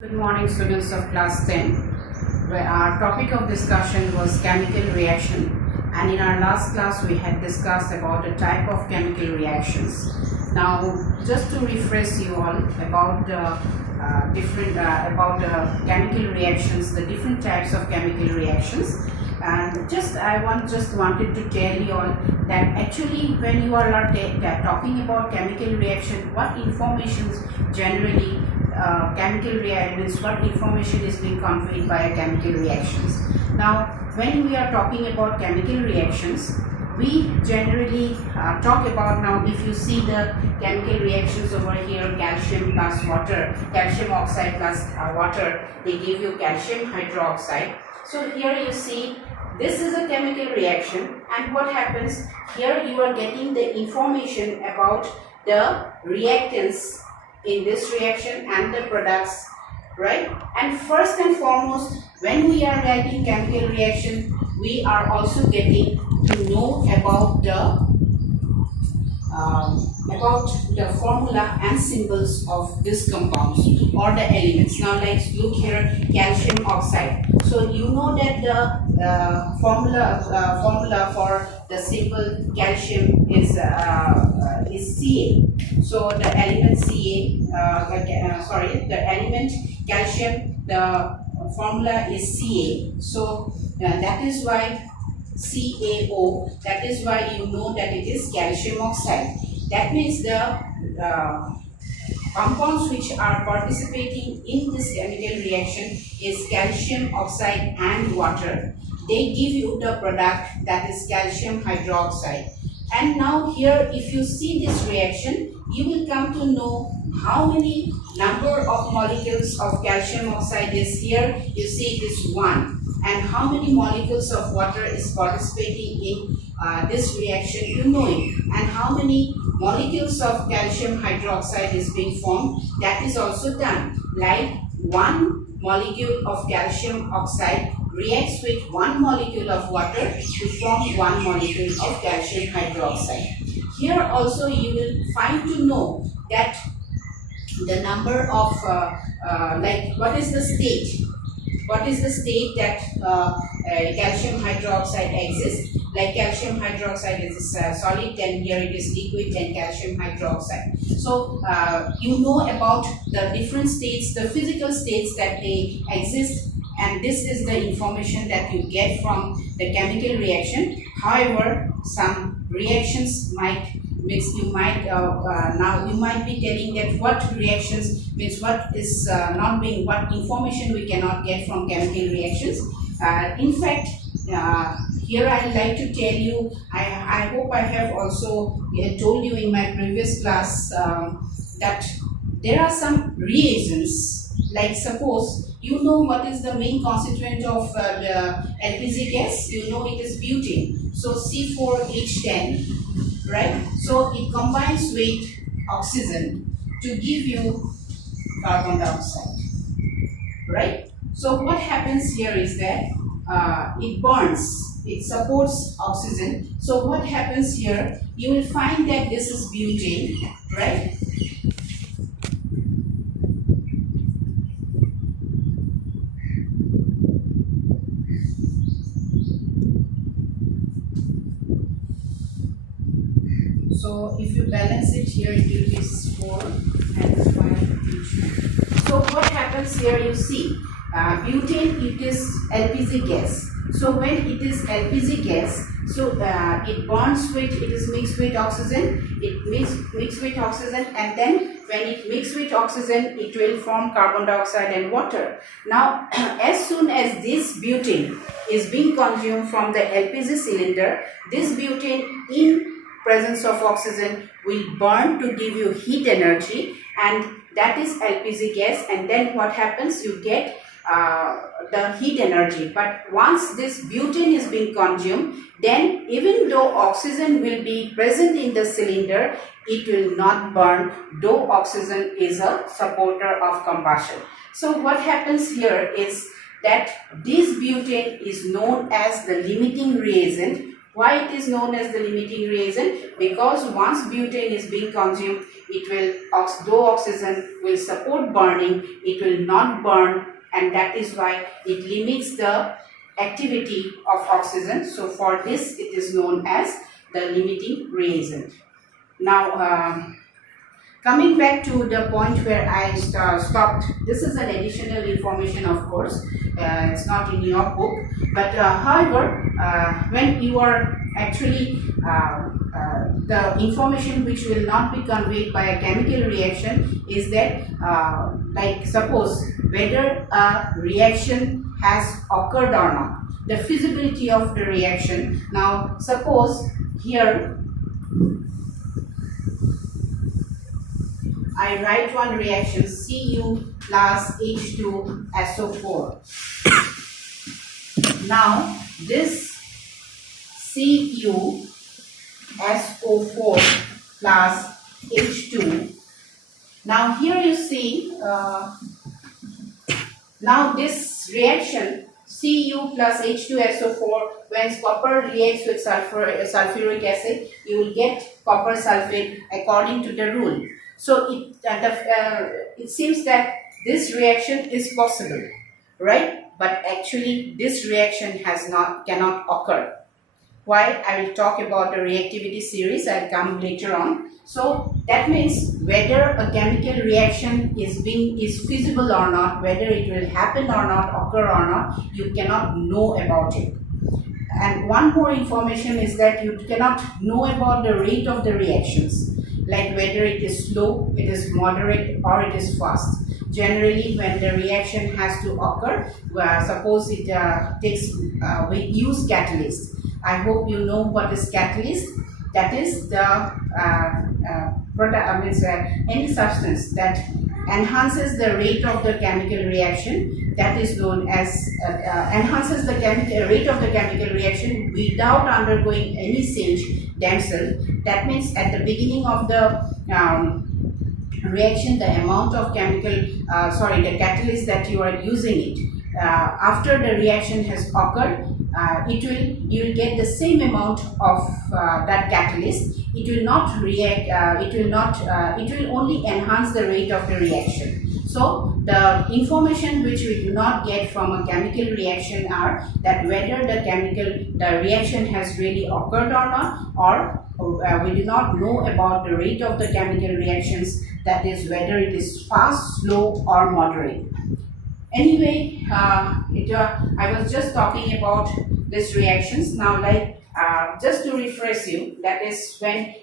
Good morning, students of class 10. Where our topic of discussion was chemical reaction, and in our last class we had discussed about a type of chemical reactions. Now, just to refresh you all about the chemical reactions, the different types of chemical reactions, and I wanted to tell you all that actually when you are talking about chemical reaction, what information generally chemical reactions, what information is being conveyed by chemical reactions. Now, when we are talking about chemical reactions, we generally talk about, now if you see the chemical reactions over here, calcium plus water, calcium oxide plus water, they give you calcium hydroxide. So here you see this is a chemical reaction, and what happens here, you are getting the information about the reactants in this reaction and the products, right? And first and foremost, when we are writing chemical reaction, we are also getting to know about the formula and symbols of these compounds or the elements. Now let's look here, calcium oxide. So you know that the formula for the symbol calcium is Ca. So the element the element calcium, the formula is Ca. So that is why CaO, that is why you know that it is calcium oxide. That means the compounds which are participating in this chemical reaction is calcium oxide and water. They give you the product that is calcium hydroxide. And now here, if you see this reaction, you will come to know how many number of molecules of calcium oxide is here. You see it is 1. And how many molecules of water is participating in this reaction, you know it. And how many molecules of calcium hydroxide is being formed, that is also done. Like 1 molecule of calcium oxide reacts with 1 molecule of water to form 1 molecule of calcium hydroxide. Here also you will find to know that the number of like what is the state that calcium hydroxide exists. Like calcium hydroxide is solid, then here it is liquid, then calcium hydroxide. So you know about the different states, the physical states that they exist, and this is the information that you get from the chemical reaction. However, some reactions might now you might be telling that what reactions means, what is not being, what information we cannot get from chemical reactions. In fact, here I would like to tell you, I hope I have also told you in my previous class that there are some reagents. Like suppose you know what is the main constituent of the LPG gas, you know it is butane. So C4H10, right? So it combines with oxygen to give you carbon dioxide, right? So what happens here is that it burns, it supports oxygen. So what happens here, you will find that this is butane, right? So if you balance it here, it will be 4 and 5 each. So what happens here, you see, butane, it is LPG gas. So when it is LPG gas, so it bonds with, it is mixed with oxygen, it mix with oxygen, and then when it mixes with oxygen, it will form carbon dioxide and water. Now, as soon as this butane is being consumed from the LPG cylinder, this butane in presence of oxygen will burn to give you heat energy, and that is LPG gas. And then what happens, you get the heat energy. But once this butane is being consumed, then even though oxygen will be present in the cylinder, it will not burn, though oxygen is a supporter of combustion. So what happens here is that this butane is known as the limiting reagent, Why it is known as the limiting reagent? Because once butane is being consumed, it will, though oxygen will support burning, it will not burn, and that is why it limits the activity of oxygen. So for this it is known as the limiting reagent. Now coming back to the point where I stopped, this is an additional information, of course. It's not in your book, but however, when you are actually the information which will not be conveyed by a chemical reaction is that like suppose whether a reaction has occurred or not, the feasibility of the reaction. Now suppose here I write one reaction, Cu plus H2SO4. Now this CuSO4 plus H2. Now here you see, now this reaction Cu plus H2SO4, when copper reacts with sulfuric acid, you will get copper sulfate according to the rule. So it seems that this reaction is possible, right? But actually this reaction cannot occur. Why? I will talk about the reactivity series. I'll come later on. So that means whether a chemical reaction is feasible or not, whether it will happen or not, occur or not, you cannot know about it. And one more information is that you cannot know about the rate of the reactions, like whether it is slow, it is moderate, or it is fast. Generally, when the reaction has to occur, suppose it we use catalyst. I hope you know what is catalyst. That is the any substance that enhances the rate of the chemical reaction, that is known as enhances the rate of the chemical reaction without undergoing any change themselves. That means at the beginning of the reaction, the amount of the catalyst that you are using it, after the reaction has occurred, you will get the same amount of that catalyst. It will not react, it will only enhance the rate of the reaction. So the information which we do not get from a chemical reaction are that whether the reaction has really occurred or not, or we do not know about the rate of the chemical reactions, that is whether it is fast, slow, or moderate. Anyway, I was just talking about these reactions. Now, just to refresh you, that is when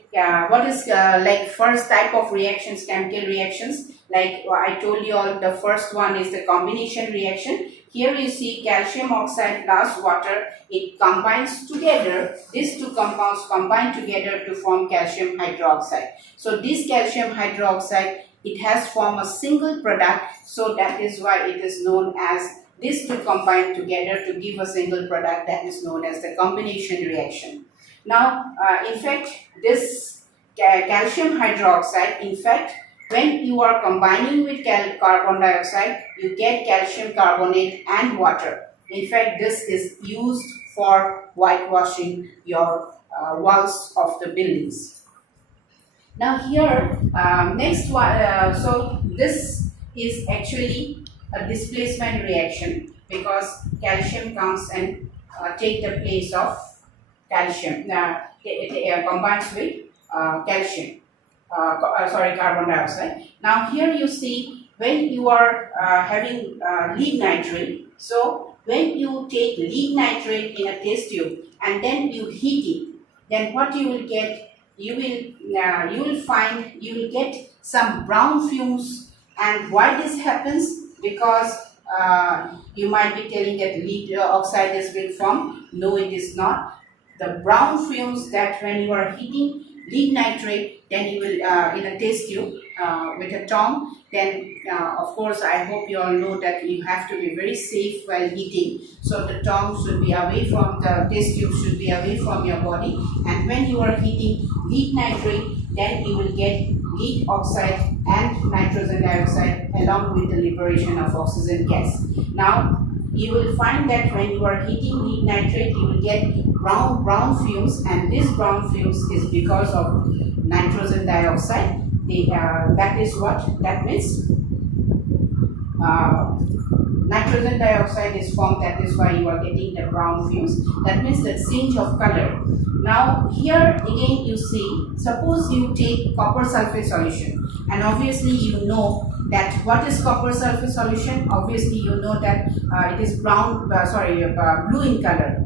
what is like first type of reactions, chemical reactions. Like I told you all, the first one is the combination reaction. Here you see calcium oxide plus water. It combines together. These two compounds combine together to form calcium hydroxide. So this calcium hydroxide, it has formed a single product. So that is why it is known as, these two combine together to give a single product, that is known as the combination reaction. Now, in fact, this calcium hydroxide, in fact, when you are combining with carbon dioxide, you get calcium carbonate and water. In fact, this is used for whitewashing your walls of the buildings. Now here, next one, so this is actually a displacement reaction, because calcium comes and take the place of calcium. It combines with calcium. Carbon dioxide. Now here you see, when you are having lead nitrate, so when you take lead nitrate in a test tube and then you heat it, then what you will get, you will get some brown fumes. And why this happens? Because you might be telling that lead oxide has been formed. No, it is not. The brown fumes that when you are heating lead nitrate, then you will in a test tube with a tongue, then of course I hope you all know that you have to be very safe while heating. So the tongue should be away from the test tube, should be away from your body. And when you are heating lead nitrate, then you will get lead oxide and nitrogen dioxide along with the liberation of oxygen gas. Now you will find that when you are heating lead nitrate, you will get brown fumes, and this brown fumes is because of nitrogen dioxide. That is what that means. Nitrogen dioxide is formed, that is why you are getting the brown fumes. That means the change of color. Now here again you see, suppose you take copper sulfate solution, and obviously you know that what is copper sulfate solution. Obviously you know that it is blue in color,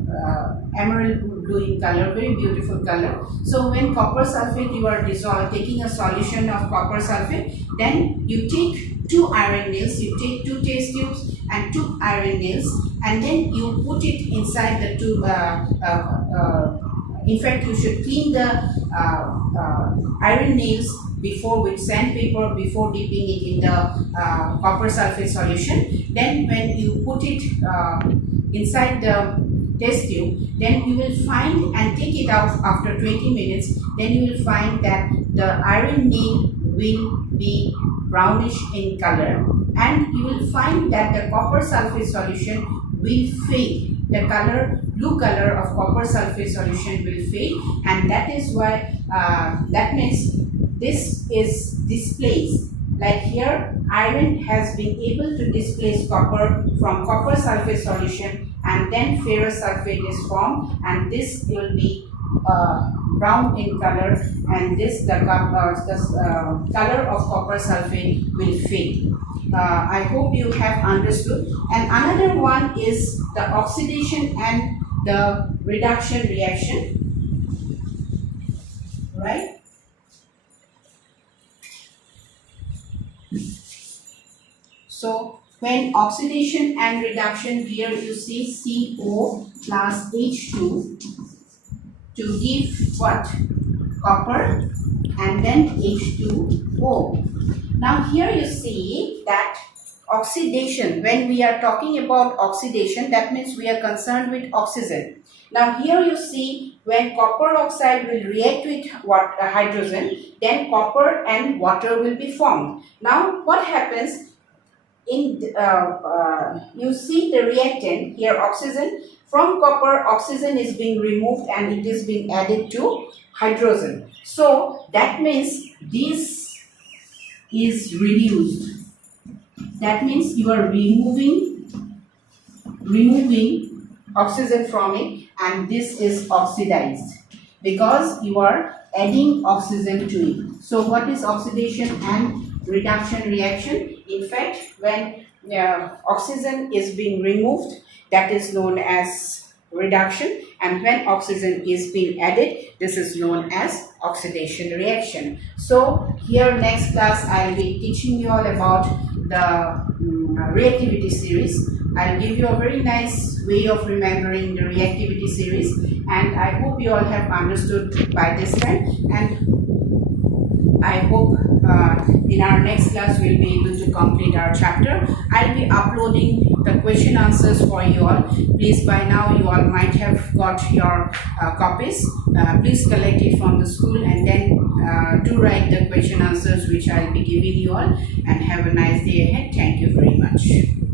emerald blue in color, very beautiful color. So when copper sulfate, you are taking a solution of copper sulfate, then you take 2 iron nails, you take 2 test tubes and 2 iron nails, and then you put it inside the tube. In fact, you should clean the iron nails before with sandpaper before dipping it in the copper sulfate solution. Then when you put it inside the test tube, then you will find, and take it out after 20 minutes, then you will find that the iron nail will be brownish in color, and you will find that the copper sulfate solution will fade. The color, blue color of copper sulfate solution will fade, and that is why that means this is displaced. Like here, iron has been able to displace copper from copper sulfate solution, and then ferrous sulfate is formed, and this will be brown in color, and this color of copper sulfate will fade. I hope you have understood. And another one is the oxidation and the reduction reaction, right? So when oxidation and reduction, here you see CO plus H2 to give what? Copper, and then H2O. Now here you see that oxidation, when we are talking about oxidation, that means we are concerned with oxygen. Now here you see, when copper oxide will react with hydrogen, then copper and water will be formed. Now what happens? You see the reactant here, oxygen. From copper, oxygen is being removed and it is being added to hydrogen. So that means this is reduced. That means you are removing oxygen from it, and this is oxidized because you are adding oxygen to it. So what is oxidation and reduction reaction? In fact, when oxygen is being removed, that is known as reduction, and when oxygen is being added, this is known as oxidation reaction. So here next class I will be teaching you all about the reactivity series. I'll give you a very nice way of remembering the reactivity series, and I hope you all have understood by this time, and I hope in our next class we'll be able to complete our chapter. I'll be uploading the question answers for you all. Please, by now you all might have got your copies. Please collect it from the school, and then do write the question answers which I'll be giving you all, and have a nice day ahead. Thank you very much.